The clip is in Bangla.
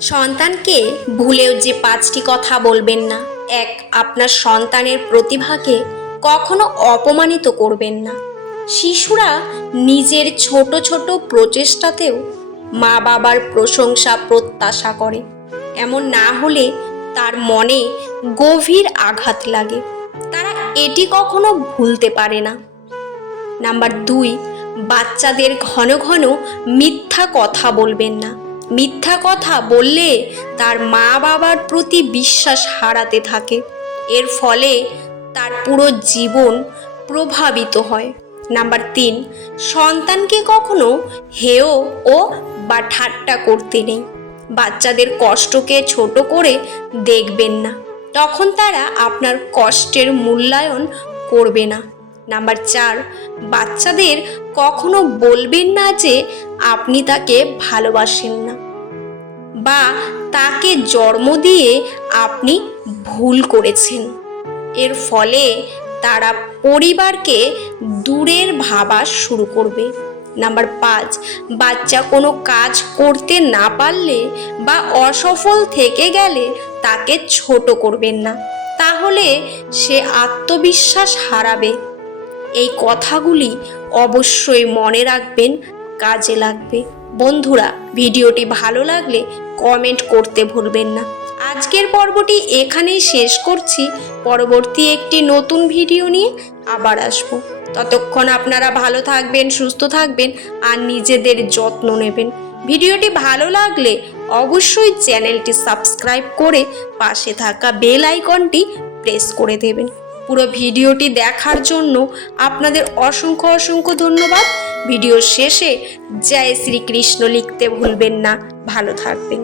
সন্তানকে ভুলেও যে পাঁচটি কথা বলবেন না, এক আপনার সন্তানের প্রতিভাকে কখনো অপমানিত করবেন না। শিশুরা নিজের ছোট ছোট প্রচেষ্টাতেও মা বাবার প্রশংসা প্রত্যাশা করে। এমন না হলে তার মনে গভীর আঘাত লাগে। তারা এটি কখনো ভুলতে পারে না। নাম্বার দুই, বাচ্চাদের ঘন ঘন মিথ্যা কথা বলবেন না। মিথ্যা কথা বললে তার মা বাবার প্রতি বিশ্বাস হারাতে থাকে। এর ফলে তার পুরো জীবন প্রভাবিত হয়। নাম্বার তিন, সন্তানকে কখনো হেয় ও বা ঠাট্টা করতে নেই। বাচ্চাদের কষ্টকে ছোট করে দেখবেন না। তখন তারা আপনার কষ্টের মূল্যায়ন করবে না। নাম্বার চার, বাচ্চাদের কখনো বলবেন না যে আপনি তাকে ভালোবাসেন না। বা তাকে জন্ম দিয়ে আপনি ভুল করেছেন। এর ফলে তারা পরিবারকে দূরের ভাবা শুরু করবে। নাম্বার পাঁচ, বাচ্চা কোনো কাজ করতে না পারলে বা অসফল থেকে গেলে তাকে ছোট করবেন না। তাহলে সে আত্মবিশ্বাস হারাবে। এই কথাগুলি অবশ্যই মনে রাখবেন কাজে লাগবে। বন্ধুরা, ভিডিওটি ভালো লাগলে কমেন্ট করতে ভুলবেন না। আজকের পর্বটি এখানেই শেষ করছি। পরবর্তী একটি নতুন ভিডিও নিয়ে আবার আসব। ততক্ষণ আপনারা ভালো থাকবেন, সুস্থ থাকবেন আর নিজেদের যত্ন নেবেন। ভিডিওটি ভালো লাগলে অবশ্যই চ্যানেলটি সাবস্ক্রাইব করে পাশে থাকা বেল আইকনটি প্রেস করে দেবেন। পুরো ভিডিওটি দেখার জন্য আপনাদের অসংখ্য অসংখ্য ধন্যবাদ। ভিডিও শেষে জয় শ্রীকৃষ্ণ লিখতে ভুলবেন না ভালো থাকবেন।